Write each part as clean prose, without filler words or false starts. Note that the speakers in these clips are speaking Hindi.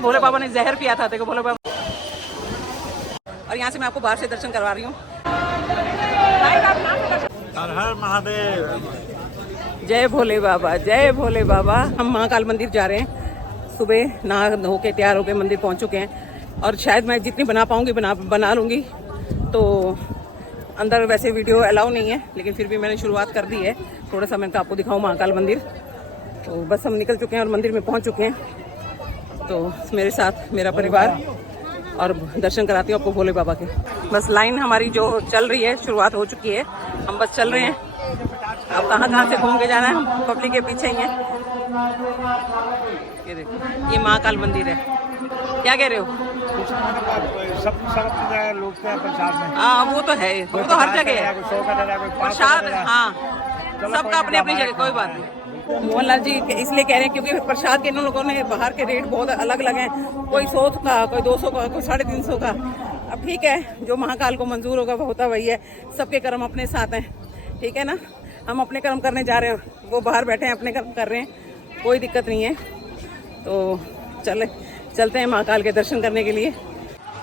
भोले बाबा ने जहर पिया था, देखो भोले बाबा। और यहाँ से मैं आपको बाहर से दर्शन करवा रही हूँ। हर हर महादेव। जय भोले बाबा, जय भोले बाबा। हम महाकाल मंदिर जा रहे हैं। सुबह नहा धो के तैयार होके मंदिर पहुँच चुके हैं और शायद मैं जितनी बना पाऊँगी बना लूँगी। तो अंदर वैसे वीडियो अलाउ नहीं है, लेकिन फिर भी मैंने शुरुआत कर दी है। थोड़ा सा मैं तो आपको दिखाऊँ महाकाल मंदिर। तो बस हम निकल चुके हैं और मंदिर में पहुँच चुके हैं। तो मेरे साथ मेरा परिवार और दर्शन कराती हूँ आपको भोले बाबा के। बस लाइन हमारी जो चल रही है, शुरुआत हो चुकी है। हम बस चल रहे हैं। अब कहाँ से घूम के जाना है, हम पब्लिक के पीछे ही हैं। ये देखो, ये महाकाल मंदिर है। क्या कह रहे हो? सब लोग प्रसाद में। हाँ वो तो है, वो तो हर जगह है प्रसाद। हाँ सबका अपनी अपनी जगह, कोई बात नहीं। मोहनलाल जी इसलिए कह रहे हैं क्योंकि प्रसाद के इन लोगों ने बाहर के रेट बहुत अलग अलग हैं। कोई 100 का, कोई 200 का, कोई 350 का। अब ठीक है, जो महाकाल को मंजूर होगा वो होता वही है। सबके कर्म अपने साथ हैं, ठीक है ना। हम अपने कर्म करने जा रहे हैं, वो बाहर बैठे हैं अपने कर्म कर रहे हैं, कोई दिक्कत नहीं है। तो चलते हैं महाकाल के दर्शन करने के लिए।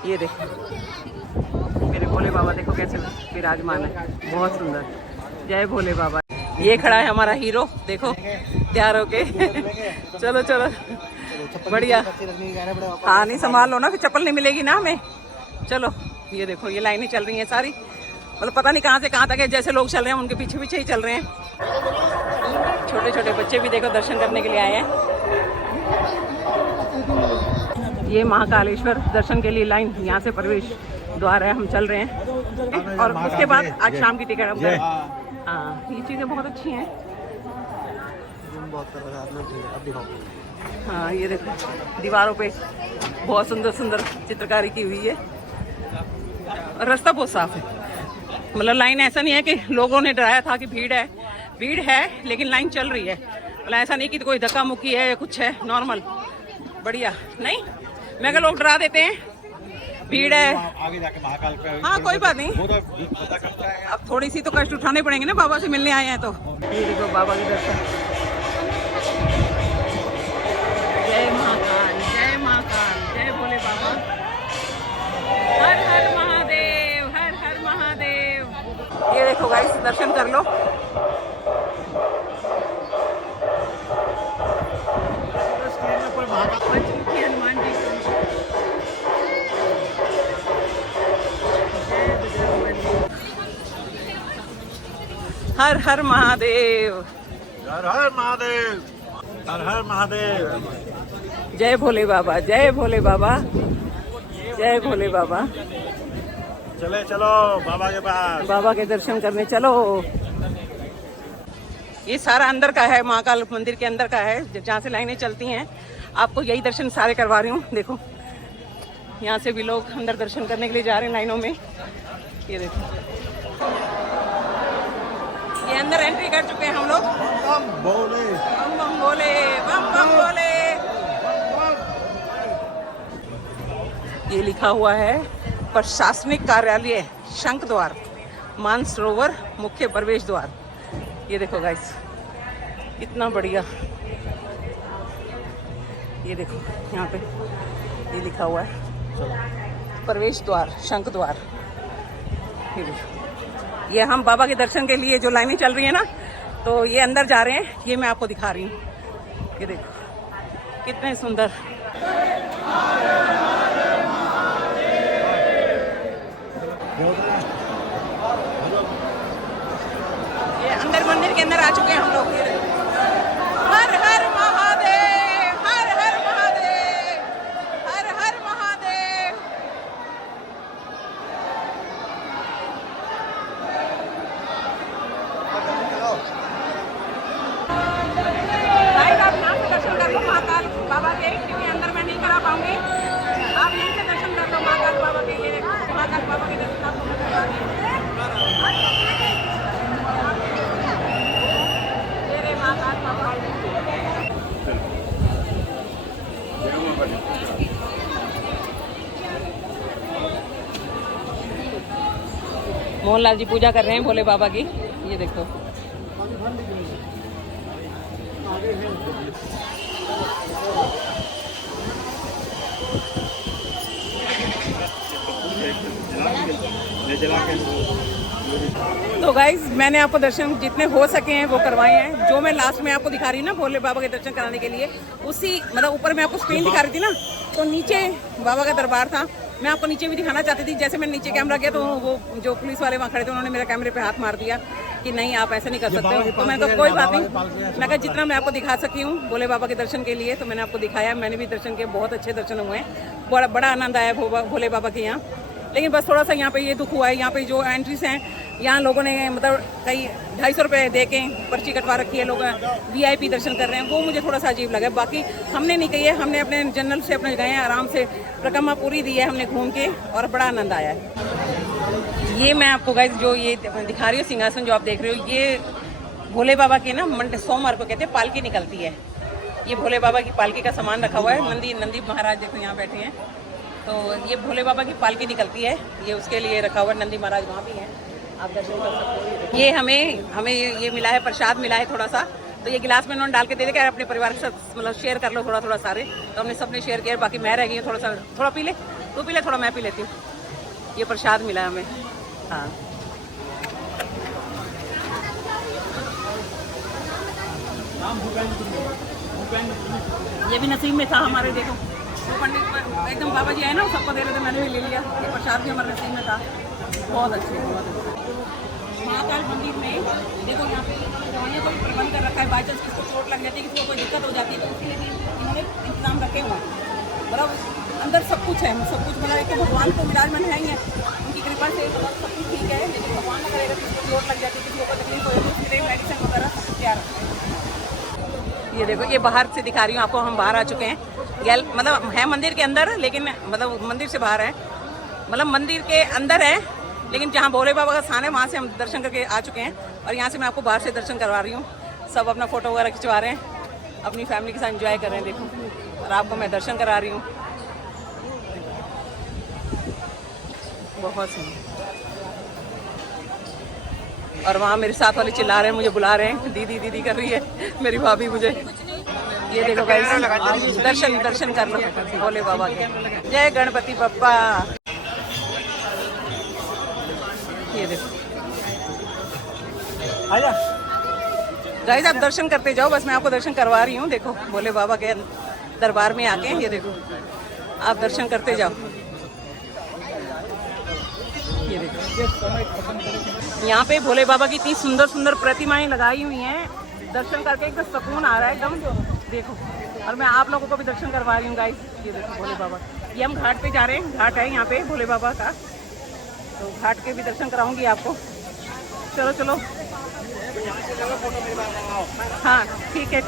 ये देखो मेरे भोले बाबा, देखो कैसे विराजमान है, बहुत सुंदर। जय भोले बाबा। ये खड़ा है हमारा हीरो, देखो तैयार होके। चलो चलो बढ़िया। हाँ नहीं संभाल लो ना, फिर चप्पल नहीं मिलेगी ना हमें। चलो ये देखो, ये लाइनें चल रही हैं सारी, मतलब पता नहीं कहाँ से कहाँ तक है। जैसे लोग चल रहे हैं उनके पीछे पीछे ही चल रहे हैं। छोटे छोटे बच्चे भी देखो दर्शन करने के लिए आए हैं। ये महाकालेश्वर दर्शन के लिए लाइन, यहाँ से प्रवेश द्वार है। हम चल रहे हैं और उसके बाद आज शाम की टिकट हम। हाँ ये चीज़ें बहुत अच्छी हैं। हाँ ये देखो दीवारों पे बहुत सुंदर सुंदर चित्रकारी की हुई है और रास्ता बहुत साफ है। मतलब लाइन ऐसा नहीं है कि लोगों ने डराया था कि भीड़ है लेकिन लाइन चल रही है। मतलब ऐसा नहीं कि कोई धक्का मुक्की है या कुछ है, नॉर्मल बढ़िया। नहीं मैं अगर लोग डरा देते हैं भीड़ है आगे जाके महाकाल पे। हाँ कोई बात नहीं, वो तो पता करता है। अब थोड़ी सी तो कष्ट उठाने पड़ेंगे ना, बाबा से मिलने आए हैं तो। ये देखो बाबा के दर्शन। जय महाकाल, जय महाकाल, जय भोले बाबा। हर हर महादेव, हर हर महादेव। ये देखो गाइस, दर्शन कर लो। पंचमुखी हनुमान जी, हर हर महादेव, हर हर महादेव, हर हर महादेव। जय भोले बाबा, जय भोले बाबा, जय भोले बाबा। चलो बाबा के पास, बाबा के दर्शन करने चलो। ये सारा अंदर का है, महाकाल मंदिर के अंदर का है, जहाँ से लाइनें चलती हैं। आपको यही दर्शन सारे करवा रही हूँ। देखो यहाँ से भी लोग अंदर दर्शन करने के लिए जा रहे हैं लाइनों में। ये देखो ये अंदर एंट्री कर चुके हैं हम लोग। बम बोले, बम बम बोले, बम बम बोले। ये लिखा हुआ है प्रशासनिक कार्यालय शंख द्वार, मानसरोवर मुख्य प्रवेश द्वार। ये देखो गाइस इतना बढ़िया। ये देखो यहाँ पे ये लिखा हुआ है प्रवेश द्वार शंख द्वार। ये देखो, ये हम बाबा के दर्शन के लिए जो लाइनें चल रही है ना, तो ये अंदर जा रहे हैं। ये मैं आपको दिखा रही हूँ। ये देखो कितने सुंदर। ये अंदर मंदिर के अंदर आ चुके हैं हम लोग। हर हर महादेव, हर हर महादेव, हर हर महादेव। गाइस आप यहाँ से दर्शन कर लो महाकाल बाबा के, क्योंकि अंदर मैं नहीं करा पाऊंगी। आप यहीं से दर्शन कर लो महाकाल बाबा के। ये महाकाल बाबा के दर्शन आपको मैं करवा रही हूँ। मोहनलाल जी पूजा कर रहे हैं भोले बाबा की। ये देखो गाइज मैंने आपको दर्शन जितने हो सके हैं वो करवाए हैं। जो मैं लास्ट में आपको दिखा रही हूँ ना भोले बाबा के दर्शन कराने के लिए, उसी मतलब ऊपर मैं आपको स्क्रीन दिखा रही थी ना, तो नीचे बाबा का दरबार था। मैं आपको नीचे भी दिखाना चाहती थी। जैसे मैंने नीचे कैमरा किया तो वो जो पुलिस वाले वहाँ खड़े थे उन्होंने मेरे कैमरे पे हाथ मार दिया कि नहीं आप ऐसे नहीं कर सकते हो। तो मैंने तो कोई बात नहीं, मैं कहा जितना मैं आपको दिखा सकी हूँ भोले बाबा के दर्शन के लिए तो मैंने आपको दिखाया। मैंने भी दर्शन किए, बहुत अच्छे दर्शन हुए हैं, बड़ा आनंद आया भोले बाबा के यहाँ। लेकिन बस थोड़ा सा यहाँ पे ये दुख हुआ है, यहाँ पे जो एंट्रीज हैं यहाँ लोगों ने मतलब कई 250 रुपये दे के पर्ची कटवा रखी है, लोग VIP दर्शन कर रहे हैं, वो मुझे थोड़ा सा अजीब लगा। बाकी हमने नहीं कही है, हमने अपने जनरल से अपने गए हैं, आराम से परिक्रमा पूरी दी है हमने घूम के और बड़ा आनंद आया है। ये मैं आपको गाइस जो ये दिखा रही हूँ सिंहासन जो आप देख रहे हो, ये भोले बाबा के ना मंडे सोमवार को कहते हैं पालकी निकलती है। ये भोले बाबा की पालकी का सामान रखा हुआ है। नंदी महाराज देखो यहाँ बैठे हैं, तो ये भोले बाबा की पालकी निकलती है, ये उसके लिए रखा हुआ है। नंदी महाराज वहाँ भी हैं, आप दर्शन कर सकते हो। ये हमें ये मिला है, प्रसाद मिला है थोड़ा सा, तो ये गिलास में उन्होंने डाल के दे दिया अपने परिवार के साथ, मतलब शेयर कर लो थोड़ा सारे, तो हमने सबने शेयर किया। बाकी मैं रह गई हूँ, थोड़ा पी ले, तू पी ले, थोड़ा मैं पी लेती हूँ। ये प्रसाद मिला है हमें। हाँ ये भी नसीब में था हमारे। देखो वो पंडित एकदम बाबा जी आए ना, सबको दे रहे थे, मैंने भी ले लिया। ये प्रसाद भी हमारे नसीब में था। बहुत अच्छे महाकाल मंदिर में देखो यहाँ पे दवाइयाँ को भी प्रबंध कर रखा है। बाई चांस किसको चोट लग जाती है, किसी को कोई दिक्कत हो जाती है, तो उसके लिए भी इन्होंने इंतजाम रखे हुए हैं। मतलब अंदर सब कुछ है, सब कुछ मतलब एक तो भगवान तो विराजमान है ही है, उनकी कृपा से सब कुछ ठीक है। लेकिन भगवान ना करेगा किसी को चोट लग जाती है, किसी को कोई तकलीफ हो जाती है, उसके लिए मेडिसिन वगैरह तैयार रखते हैं। ये देखो ये बाहर से दिखा रही हूँ आपको, हम बाहर आ चुके हैं। मतलब है मंदिर के अंदर, लेकिन मतलब मंदिर से बाहर है, मतलब मंदिर के अंदर है लेकिन जहाँ भोले बाबा का स्थान है वहाँ से हम दर्शन करके आ चुके हैं। और यहाँ से मैं आपको बाहर से दर्शन करवा रही हूँ। सब अपना फोटो वगैरह खिंचवा रहे हैं, अपनी फैमिली के साथ एंजॉय कर रहे हैं। देखो और आपको मैं दर्शन करा रही हूँ, बहुत सुंदर। और वहाँ मेरे साथ वाले चिल्ला रहे हैं, मुझे बुला रहे हैं, दीदी दीदी कर रही है मेरी भाभी मुझे। ये देखो गाइस दर्शन कर लो भोले बाबा के। जय गणपति बप्पा। ये देखो गाइस आप दर्शन करते जाओ, बस मैं आपको दर्शन करवा रही हूँ। देखो भोले बाबा के दरबार में आके ये देखो आप दर्शन करते जाओ। ये देखो यहाँ पे भोले बाबा की इतनी सुंदर प्रतिमाएं लगाई हुई हैं, दर्शन करके एकदम सुकून आ रहा है एकदम। देखो और मैं आप लोगों को भी दर्शन करवा रही हूँ गाइस। ये देखो भोले बाबा, ये हम घाट पे जा रहे हैं, घाट है यहाँ पे भोले बाबा का, तो घाट के भी दर्शन कराऊंगी आपको। चलो हाँ ठीक है।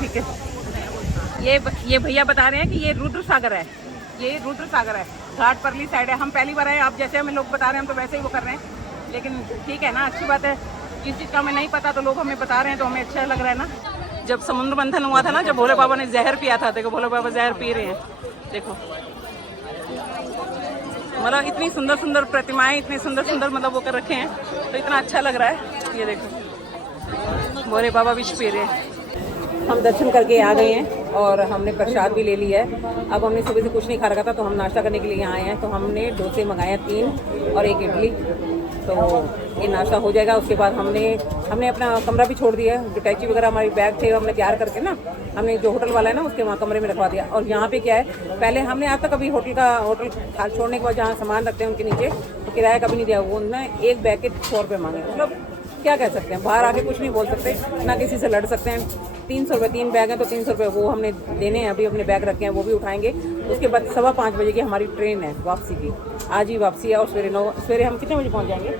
ये भैया बता रहे हैं कि ये रुद्र सागर है, ये रुद्र सागर है, घाट परली साइड है। हम पहली बार आए, आप जैसे हमें लोग बता रहे हैं हम तो वैसे ही वो कर रहे हैं, लेकिन ठीक है ना, अच्छी बात है। जिस चीज़ का हमें नहीं पता तो लोग हमें बता रहे हैं तो हमें अच्छा लग रहा है ना। जब समुद्र मंथन हुआ था ना, जब भोले बाबा ने जहर पिया था, देखो भोले बाबा जहर पी रहे हैं। देखो मतलब इतनी सुंदर प्रतिमाएं, इतने सुंदर मतलब वो कर रखे हैं, तो इतना अच्छा लग रहा है। ये देखो भोले बाबा विष पी रहे हैं। हम दर्शन करके आ गए हैं और हमने प्रसाद भी ले लिया है। अब हमने सुबह से कुछ नहीं खा रखा था, तो हम नाश्ता करने के लिए यहाँ आए हैं। तो हमने डोसे मंगाया 3 और 1 इडली, तो ये नाश्ता हो जाएगा। उसके बाद हमने अपना कमरा भी छोड़ दिया, जो टैक्सी वगैरह हमारी बैग थे हमने तैयार करके ना, हमने जो होटल वाला है ना उसके वहाँ कमरे में रखवा दिया। और यहाँ पे क्या है, पहले हमने आज तक कभी होटल छोड़ने के बाद जहाँ सामान रखते हैं उनके नीचे तो किराया कभी नहीं दिया। वो उन्होंने एक बैग के 100 रुपये मांगे। मतलब क्या कह सकते हैं, बाहर आके कुछ नहीं बोल सकते, ना किसी से लड़ सकते हैं। 300 रुपये, 3 बैग हैं तो 300 रुपये वो हमने देने हैं। अभी अपने बैग रखे हैं, वो भी उठाएंगे। उसके बाद 5:15 बजे की हमारी ट्रेन है वापसी की, आज ही वापसी है। और सवेरे हम कितने बजे पहुंच जाएंगे?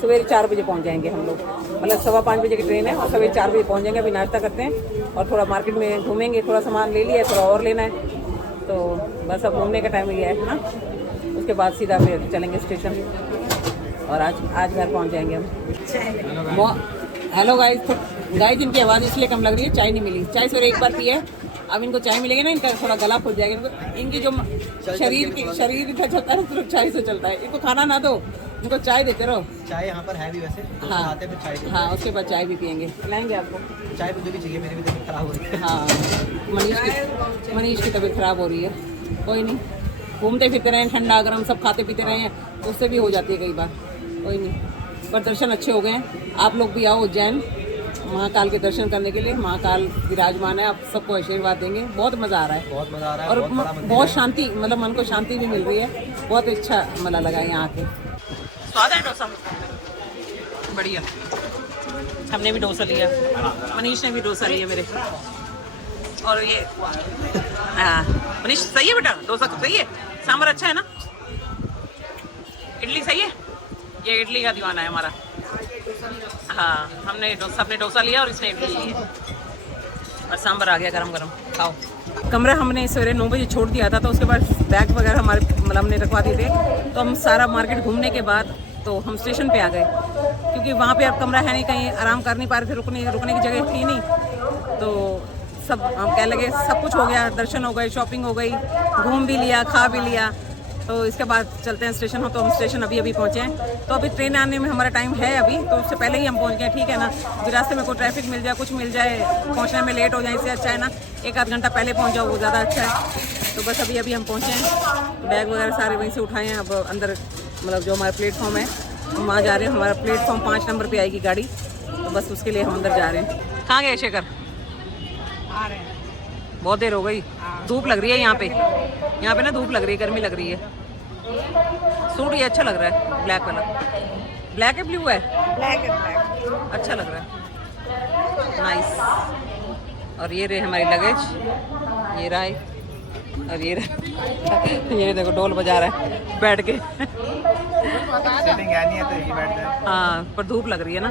सवेरे 4 बजे पहुंच जाएंगे हम लोग। मतलब 5:15 बजे की ट्रेन है और सवेरे 4 बजे पहुंच जाएंगे। अभी नाश्ता करते हैं और थोड़ा मार्केट में घूमेंगे, थोड़ा सामान ले लिया है, थोड़ा और लेना है, तो बस अब घूमने का टाइम ही है ना। उसके बाद सीधा फिर चलेंगे स्टेशन और आज घर पहुंच जाएंगे हम। हेलो गाइस, इनकी आवाज़ इसलिए कम लग रही है, चाय नहीं मिली। चाय सवेरे एक बार पी है, अब इनको चाय मिलेगी ना, इनका थोड़ा गला फूल जाएगा। इनकी जो शरीर का चलता है सिर्फ चाय से चलता है। इनको खाना ना दो, इनको चाय देते रहो। चाय यहाँ पर है भी वैसे, हाँ आते फिर चाय हाँ, उसके बाद चाय भी पियेंगे, पिलाएंगे आपको। चाय मुझे भी चाहिए, मेरी भी तबीयत खराब हो रही है। हाँ मनीष की तबीयत खराब हो रही है। कोई नहीं, घूमते फिरते रहें, ठंडा गर्म सब खाते पीते रहें, उससे भी हो जाती है कई बार। कोई नहीं, पर दर्शन अच्छे हो गए हैं। आप लोग भी आओ उज्जैन महाकाल के दर्शन करने के लिए। महाकाल विराजमान है, आप सबको आशीर्वाद देंगे। बहुत मज़ा आ रहा है, बहुत मजा आ रहा है। और बहुत बड़ा मंदिर बहुत शांति, मतलब मन को शांति भी मिल रही है। बहुत अच्छा मला लगा यहाँ के। स्वाद है डोसा बढ़िया। हमने भी डोसा लिया, मनीष ने भी डोसा लिया मेरे। और ये हाँ मनीष सही है बेटा, डोसा सही है, सांभर अच्छा है ना, इडली सही है। ये इडली का दीवाना है हमारा। हाँ हमने डोसा लिया और इसने इडली ली है और सांभर आ गया गरम गरम। खाओ। कमरा हमने सवेरे 9 बजे छोड़ दिया था, तो उसके बाद बैग वगैरह हमारे मतलब हमने रखवा दिए थे। तो हम सारा मार्केट घूमने के बाद तो हम स्टेशन पे आ गए, क्योंकि वहाँ पे अब कमरा है नहीं, कहीं आराम कर नहीं पा रहे थे, रुकने की जगह थी नहीं। तो सब हम कह लगे सब कुछ हो गया, दर्शन हो गए, शॉपिंग हो गई, घूम भी लिया, खा भी लिया। तो इसके बाद चलते हैं स्टेशन। हो तो हम स्टेशन अभी पहुँचे हैं। तो अभी ट्रेन आने में हमारा टाइम है अभी, तो उससे पहले ही हम पहुँच गए, ठीक है ना। अभी रास्ते में कोई ट्रैफिक मिल जाए, कुछ मिल जाए, पहुँचने में लेट हो जाए, इससे अच्छा है ना 1 आध घंटा पहले पहुँच जाओ, वो ज़्यादा अच्छा है। तो बस अभी हम पहुँचे हैं, बैग वगैरह सारे वहीं से उठाए हैं। अब अंदर मतलब जो हमारा प्लेटफॉर्म है हम वहाँ जा रहे हैं। हमारा प्लेटफॉर्म 5 नंबर पर आएगी गाड़ी, तो बस उसके लिए हम अंदर जा रहे हैं। कहाँ गए शेखर? आ रहे हैं। बहुत देर हो गई, धूप लग रही है यहाँ पे ना धूप लग रही है, गर्मी लग रही है। सूट ये अच्छा लग रहा है, ब्लैक वाला। ब्लैक है ब्लू है? ब्लैक है, ब्लैक। अच्छा लग रहा है, नाइस। और ये रहे हमारी लगेज, ये रहा है, और ये रहा ये देखो डोल बजा रहा है बैठ के। सीटिंग है नहीं है तो यही बैठते हैं। हाँ पर धूप लग रही है ना,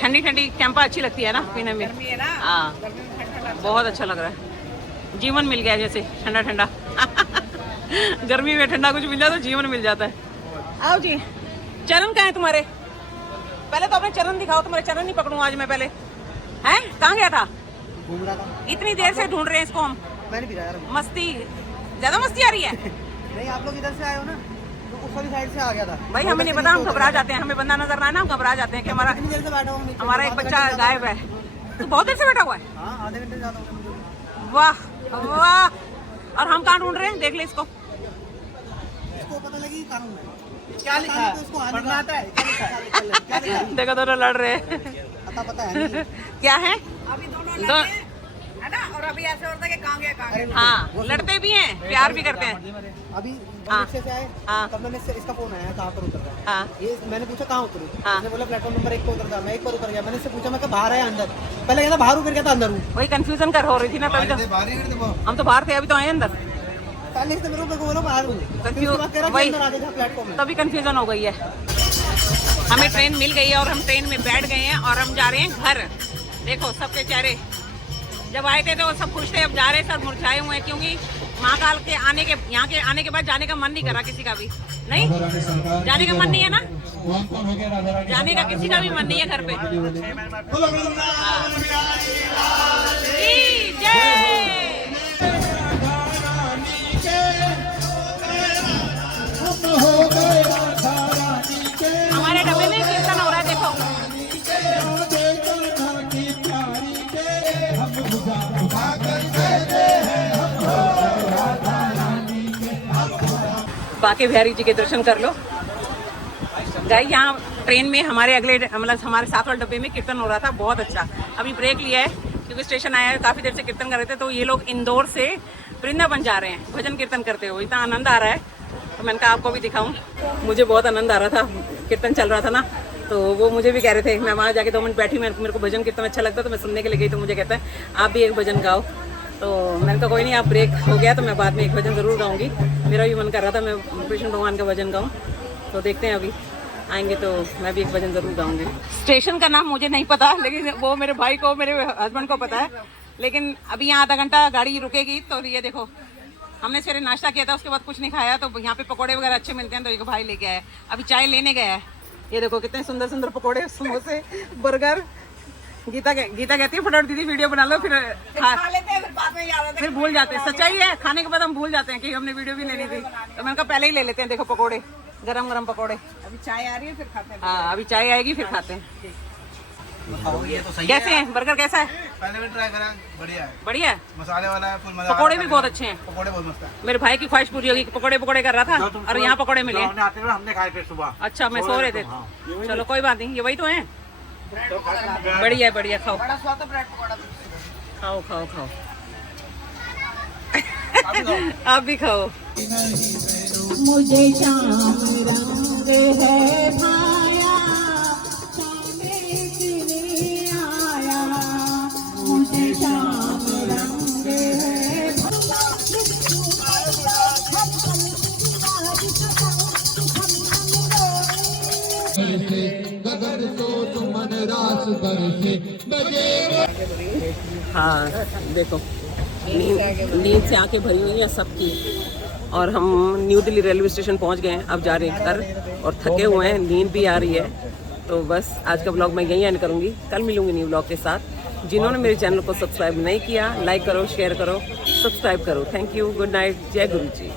ठंडी ठंडी कैंपा अच्छी लगती है ना पीने में। गर्मी है ना, हाँ गर्मी में ठंडा बहुत अच्छा लग रहा है, जीवन मिल गया जैसे ठंडा ठंडा। गर्मी में ठंडा कुछ मिल जाता तो जीवन मिल जाता है। आओ जी, चरण कहाँ है तुम्हारे? पहले तो अपने चरण दिखाओ, तुम्हारे चरण नहीं पकड़ूं आज मैं। पहले हैं कहाँ गया था? घूम रहा था। इतनी देर से ढूंढ रहे हैं इसको हम। मैंने भी यार मस्ती, ज्यादा मस्ती आ रही है। नहीं, आप लोग इधर से आए हो ना, तो उस वाली साइड से आ गया था भाई हमें नहीं पता, हम घबरा जाते हैं, हमें बंदा नजर ना आए ना, हम घबरा जाते हैं कि हमारा कितनी देर से बैठा हूँ? हमारा एक बच्चा गायब है। तू बहुत देर से बैठा हुआ है? हाँ, आधे घंटे ज्यादा हो गए। वाह वाह। और हम कहाँ ढूंढ रहे हैं? देख ले इसको, इसको पता लगी कानून में क्या लिखा है, उसको पढ़ना आता है। क्या लिखा है? क्या लिखा है? देखो दोनों लड़ रहे हैं। पता है नहीं। क्या है? अभी दोनों दो- लड़ते हैं, है ना। और अभी ऐसे होता है कि कहाँ गया। हाँ लड़ते भी हैं, प्यार भी करते हैं। अभी हाँ। रिक्शे से आए, हाँ। तब मैंने इसका फोन आया कहाँ पर उतर रहा है। हाँ ये मैंने पूछा कहाँ उतरू, हाँ। उसने बोला प्लेटफॉर्म नंबर 1 पर उतर जा। मैं 1 पर उतर गया। मैंने इससे पूछा, मैं कहा बाहर है अंदर? पहले कहता बाहर हूँ, फिर कहता अंदर हूँ। वही कंफ्यूजन कर हो रही थी ना तभी तो। हम तो बाहर थे, अभी तो आए अंदर। पहले इसने मेरे को बोला बाहर हूँ, फिर उसके बाद कह रहा कि वही अंदर आ जा प्लेटफॉर्म में। तभी कंफ्यूजन हो गई है। हमें ट्रेन मिल गई है और हम ट्रेन में बैठ गए हैं और हम जा रहे हैं घर। देखो सबके चेहरे, जब आए थे तो सब खुश थे, अब जा रहे सब मुरझाए हुए हैं, क्योंकि महाकाल के यहाँ के आने के बाद जाने का मन नहीं करा किसी का भी। नहीं जाने का मन नहीं है ना, जाने का किसी का भी मन नहीं है घर पे। जय। हमारे डब्बे में कीर्तन हो रहा है, देखो। बाके बिहारी जी के दर्शन कर लो। गाइस यहाँ ट्रेन में हमारे अगले मतलब हमारे साथ वाले डब्बे में कीर्तन हो रहा था, बहुत अच्छा। अभी ब्रेक लिया है क्योंकि स्टेशन आया है, काफ़ी देर से कीर्तन कर रहे थे। तो ये लोग इंदौर से वृंदावन जा रहे हैं भजन कीर्तन करते हुए। इतना आनंद आ रहा है, तो मैंने कहा आपको भी दिखाऊं। मुझे बहुत आनंद आ रहा था, कीर्तन चल रहा था ना, तो वो मुझे भी कह रहे थे। मैं वहाँ जाके 2 मिनट बैठी, मेरे को भजन कीर्तन अच्छा लगता, तो मैं सुनने के लिए गई। तो मुझे कहता है आप भी एक भजन गाओ। तो मैंने कहा कोई नहीं, आप ब्रेक हो गया तो मैं बाद में एक भजन ज़रूर गाऊंगी। मेरा भी मन कर रहा था मैं कृष्ण भगवान का भजन गाऊं। तो देखते हैं, अभी आएंगे तो मैं भी एक भजन ज़रूर गाऊंगी। स्टेशन का नाम मुझे नहीं पता, लेकिन वो मेरे भाई को, मेरे हस्बैंड को पता है। लेकिन अभी यहाँ आधा घंटा गाड़ी रुकेगी। तो ये देखो, हमने सवेरे नाश्ता किया था, उसके बाद कुछ नहीं खाया। तो यहाँ पे पकोड़े वगैरह अच्छे मिलते हैं, तो एक भाई लेके आया। अभी चाय लेने गया है। ये देखो कितने सुंदर सुंदर पकोड़े, समोसे, बर्गर। गीता कहती है फटाफट दीदी वीडियो बना लो, फिर खा लेते हैं, फिर बाद में याद आता है फिर भूल जाते हैं। सच्चाई है, खाने के बाद हम भूल जाते हैं कि हमने वीडियो भी लेनी थी। तो मैंने कहा पहले ही ले लेते हैं। देखो पकोड़े, गरम गरम पकोड़े। अभी चाय आ रही है, फिर खाते हैं। हाँ अभी चाय आएगी, फिर खाते हैं। खाओ, ये तो सही कैसे हैं बर्गर, कैसा है? पहले भी ट्राई करा, बढ़िया है, बढ़िया है। मसाले वाला है, फुल मजा। पकोड़े भी बहुत अच्छे हैं। पकोड़े बहुत मस्त है। मेरे भाई की ख्वाहिश पूरी होगी, पकोड़े पकोड़े कर रहा था और यहाँ पकोड़े मिले। हमने आते हुए हमने खाए थे सुबह। अच्छा, मैं सो रहे थे। चलो कोई बात नहीं, ये वही तो है। बढ़िया है, बढ़िया। खाओ बड़ा स्वाद है ब्रेड पकौड़ा। खाओ खाओ खाओ। आप भी खाओ। मुझे शाम रंग है भाया, शाम में आया, मुझे शाम रंग है हाँ देखो, नींद से आंखें भरी हुई हैं सबकी। और हम न्यू दिल्ली रेलवे स्टेशन पहुंच गए हैं, अब जा रहे हैं घर और थके हुए हैं, नींद भी आ रही है। तो बस आज का ब्लॉग मैं यहीं एंड करूँगी, कल मिलूँगी न्यू ब्लॉग के साथ। जिन्होंने मेरे चैनल को सब्सक्राइब नहीं किया, लाइक करो, शेयर करो, सब्सक्राइब करो। थैंक यू, गुड नाइट, जय गुरु जी।